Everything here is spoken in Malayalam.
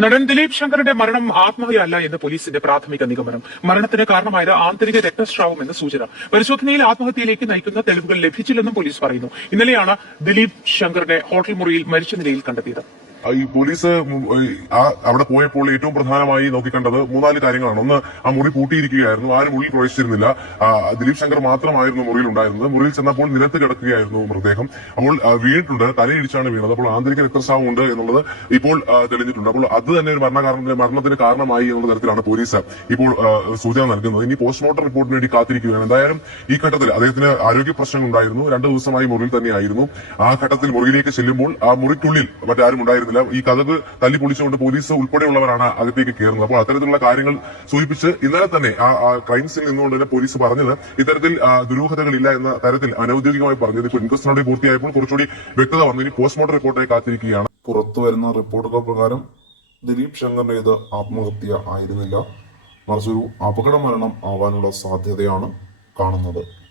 നടൻ ദിലീപ് ശങ്കറിന്റെ മരണം ആത്മഹത്യയല്ല എന്ന് പോലീസിന്റെ പ്രാഥമിക നിഗമനം. മരണത്തിന് കാരണമായത് ആന്തരിക രക്തസ്രാവം എന്ന് സൂചന. പരിശോധനയിൽ ആത്മഹത്യയിലേക്ക് നയിക്കുന്ന തെളിവുകൾ ലഭിച്ചില്ലെന്നും പോലീസ് പറയുന്നു. ഇന്നലെയാണ് ദിലീപ് ശങ്കറിനെ ഹോട്ടൽ മുറിയിൽ മരിച്ച നിലയിൽ കണ്ടെത്തിയത്. ഈ പോലീസ് അവിടെ പോയപ്പോൾ ഏറ്റവും പ്രധാനമായി നോക്കിക്കണ്ടത് മൂന്നാൽ കാര്യങ്ങളാണ്. ഒന്ന് ആ മുറി പൂട്ടിയിരിക്കുകയായിരുന്നു. ആരും ഉള്ളിൽ പ്രവേശിച്ചിരുന്നില്ല. ദിലീപ് ശങ്കർ മാത്രമായിരുന്നു മുറിയിൽ ഉണ്ടായിരുന്നത്. മുറിയിൽ ചെന്നപ്പോൾ നിലത്ത് കിടക്കുകയായിരുന്നു മൃതദേഹം. അപ്പോൾ വീണിട്ടുണ്ട്. തലയിടിച്ചാണ് വീണത്. അപ്പോൾ ആന്തരിക രക്തസ്രാവം ഉണ്ട് എന്നുള്ളത് ഇപ്പോൾ തെളിഞ്ഞിട്ടുണ്ട്. അപ്പോൾ അത് തന്നെ ഒരു മരണകാരണ മരണത്തിന് കാരണമായി എന്നുള്ള തരത്തിലാണ് പോലീസ് ഇപ്പോൾ സൂചന നൽകുന്നത്. ഇനി പോസ്റ്റ്മോർട്ടം റിപ്പോർട്ടിന് വേണ്ടി കാത്തിരിക്കുകയാണ്. എന്തായാലും ഈ ഘട്ടത്തിൽ അദ്ദേഹത്തിന് ആരോഗ്യ പ്രശ്നങ്ങൾ ഉണ്ടായിരുന്നു. രണ്ടു ദിവസമായി മുറിയിൽ തന്നെയായിരുന്നു. ആ ഘട്ടത്തിൽ മുറിയിലേക്ക് ചെല്ലുമ്പോൾ ആ മുറിക്കുള്ളിൽ മറ്റാരും ഉണ്ടായിരുന്നില്ല. ഈ കഥക് തല്ലി പൊളിച്ചുകൊണ്ട് പോലീസ് ഉൾപ്പെടെയുള്ളവരാണ് അകത്തേക്ക് കയറുന്നത്. അപ്പോൾ അത്തരത്തിലുള്ള കാര്യങ്ങൾ സൂചിപ്പിച്ച് ഇന്നലെ തന്നെ ആ ക്രൈം സീനിൽ നിന്നുകൊണ്ട് തന്നെ പോലീസ് പറഞ്ഞത് ഇത്തരത്തിൽ ദുരൂഹതകളില്ല എന്ന തരത്തിൽ അനൌദ്യോഗികമായി പറഞ്ഞത് ഇപ്പോൾ ഇൻക്വസ്റ്റ് നടപടി പൂർത്തിയായപ്പോൾ കുറച്ചുകൂടി വ്യക്തത വന്നു. ഇനി പോസ്റ്റ്മോർട്ടം റിപ്പോർട്ടായി കാത്തിരിക്കുകയാണ്. പുറത്തു വരുന്ന റിപ്പോർട്ടുകൾ പ്രകാരം ദിലീപ് ശങ്കറിന്റേത് ആത്മഹത്യ ആയിരുന്നില്ല. മറിച്ചൊരു അപകട മരണം ആവാനുള്ള സാധ്യതയാണ് കാണുന്നത്.